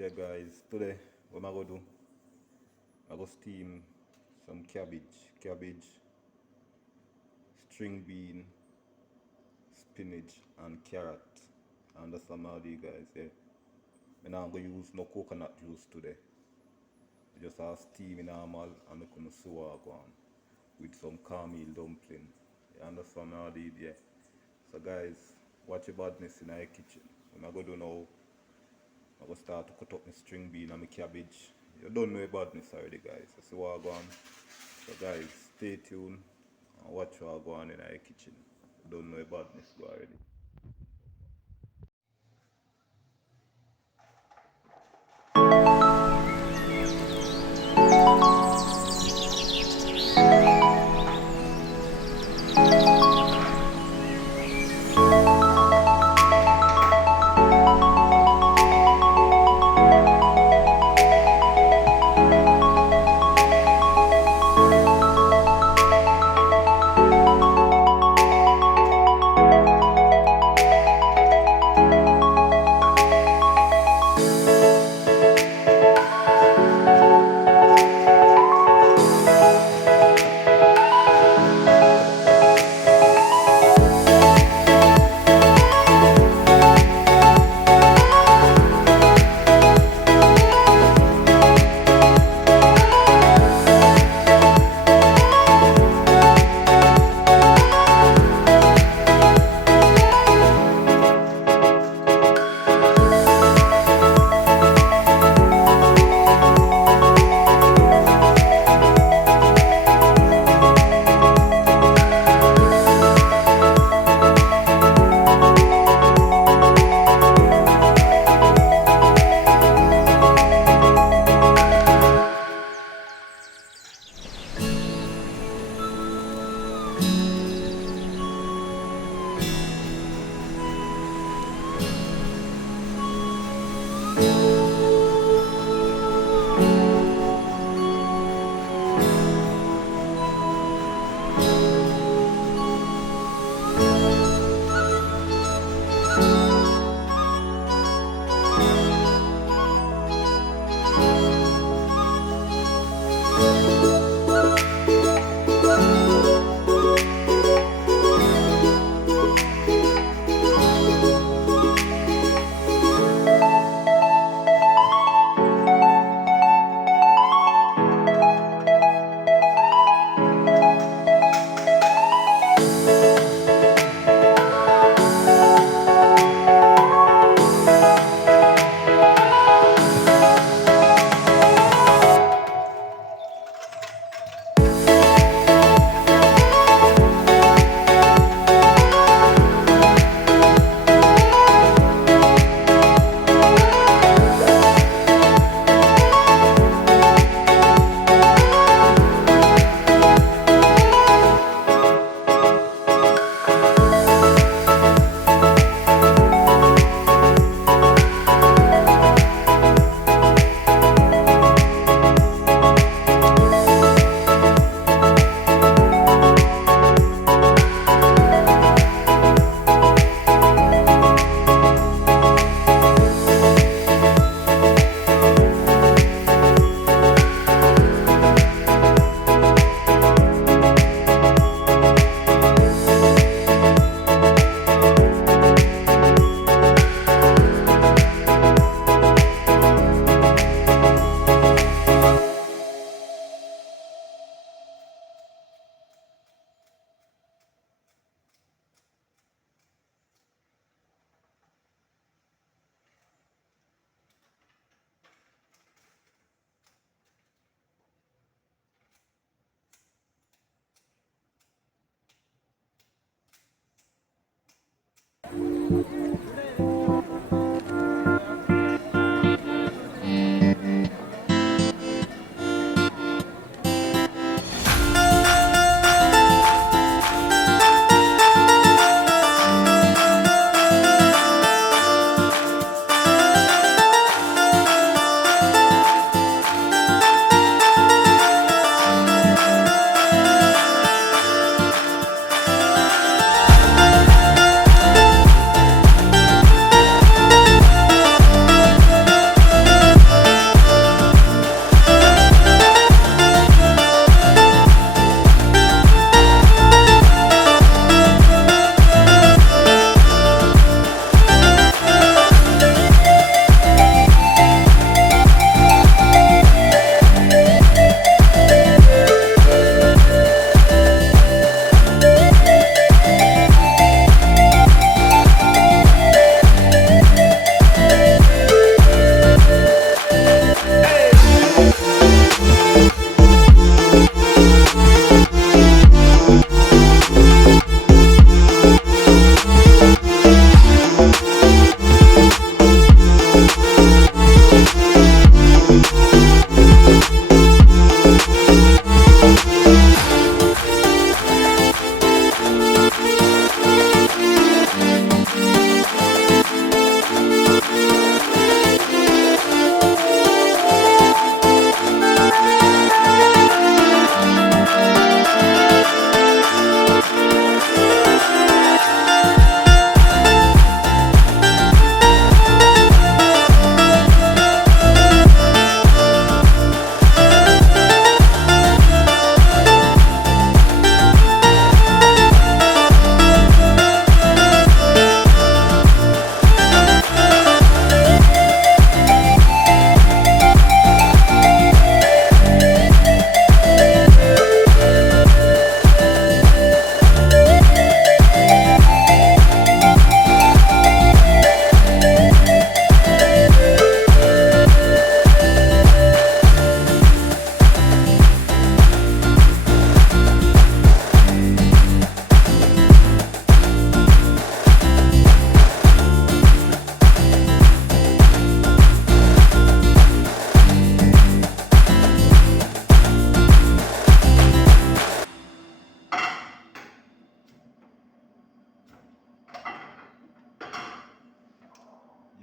Yeah, guys, today what am I gonna do? I go steam some cabbage, string bean, spinach, and carrot. And that's some of you guys. Yeah, I'm not gonna use no coconut juice today. Just a steam normal and I'm gonna see what I go on with some cornmeal dumpling. You understand how I did? Yeah. So guys, watch your badness in our kitchen. What am I gonna do now? I'm gonna start to cut up my string bean and my cabbage. You don't know about badness already, guys. You see what I go on. So guys, stay tuned and watch what I go on in our kitchen. You don't know about badness go already.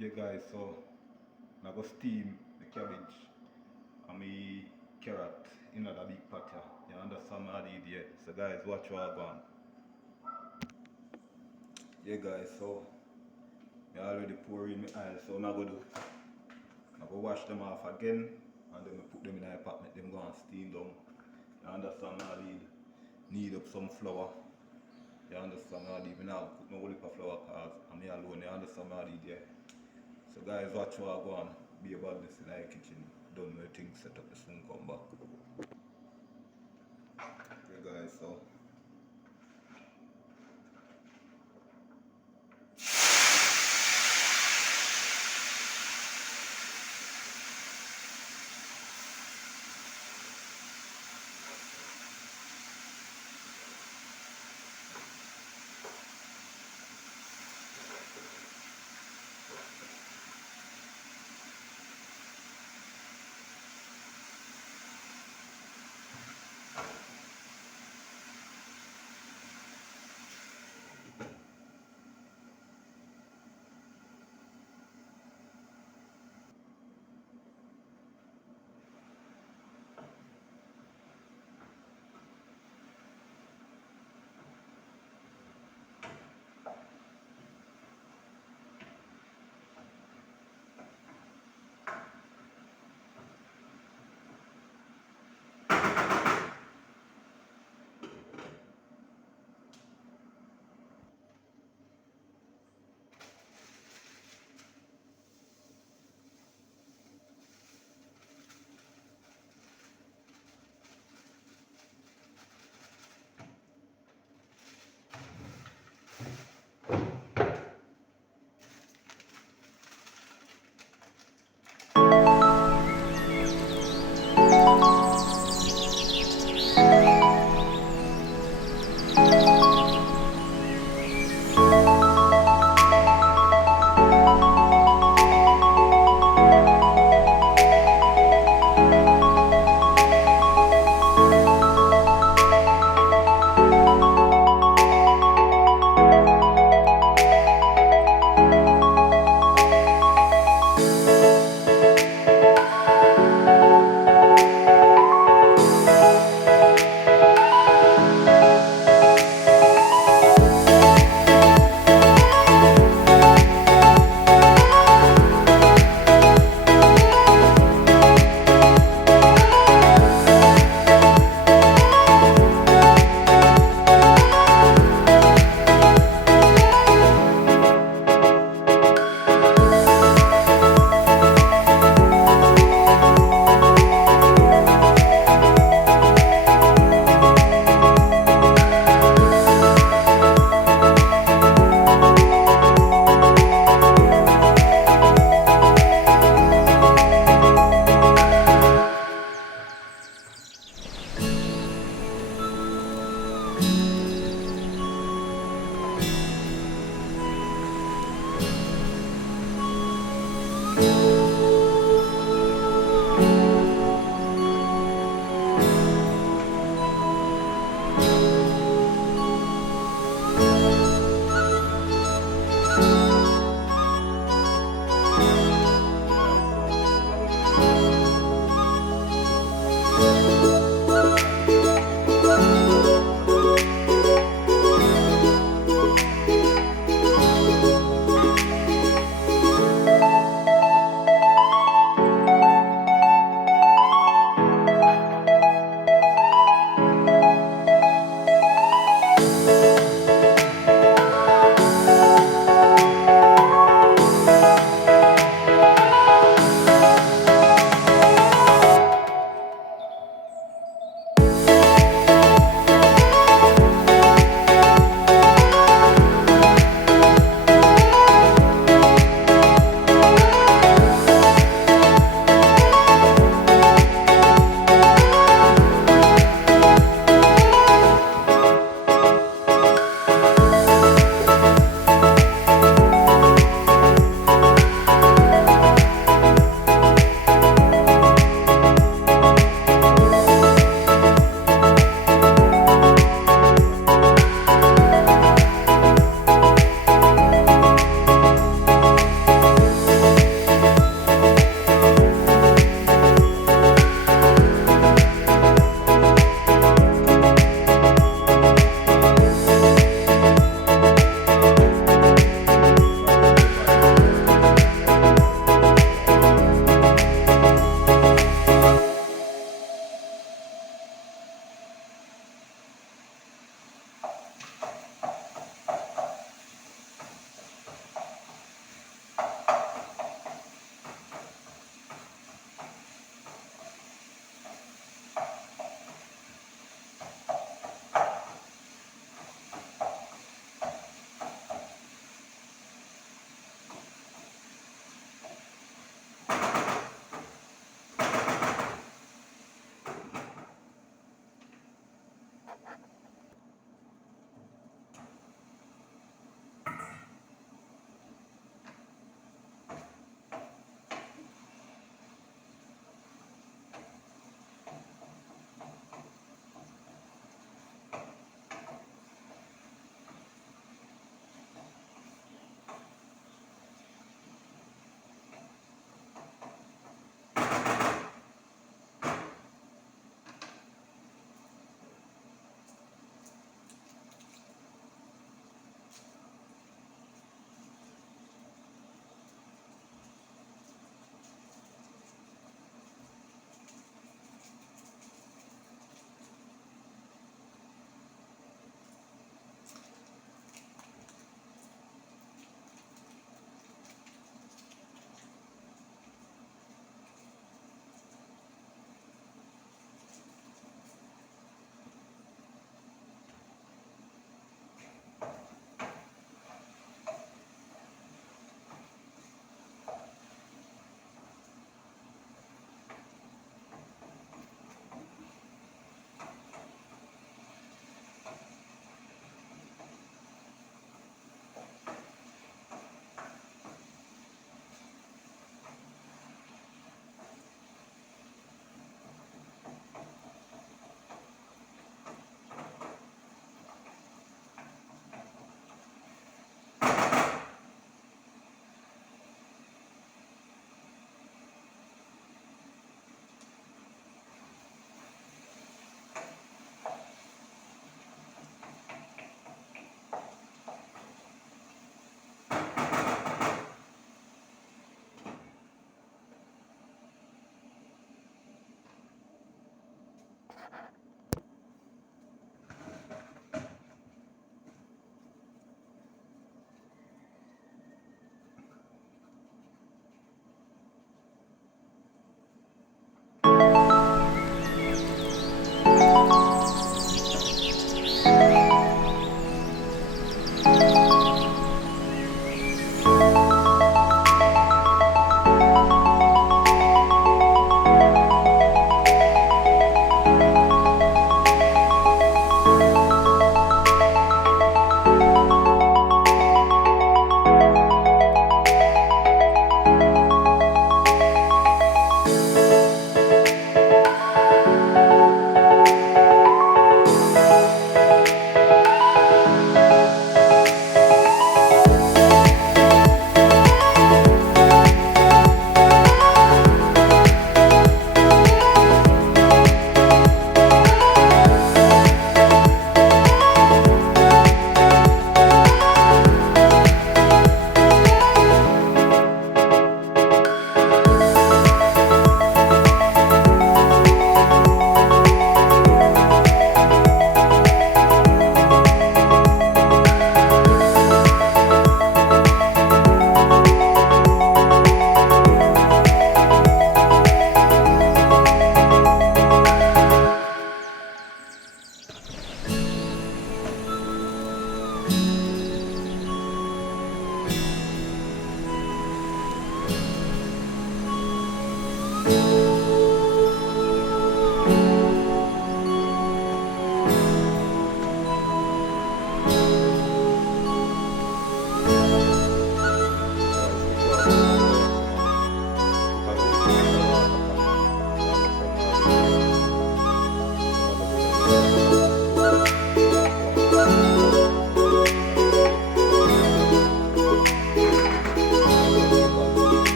Yeah guys, so I go steam the cabbage and me carrot in a big pot here. You understand what I did here? So guys, watch what I go on. Yeah guys, so I already pour in my oil, so I'm gonna do I go wash them off again and then I put them in a pot, make them go and steam down. You understand what I need up some flour. You understand what I did? I now put no whole heap of flour because I'm here alone, you understand what I did there? So guys, watch what I go on. Be about this in the kitchen. Done my thing, set up the soon come back. Okay guys, so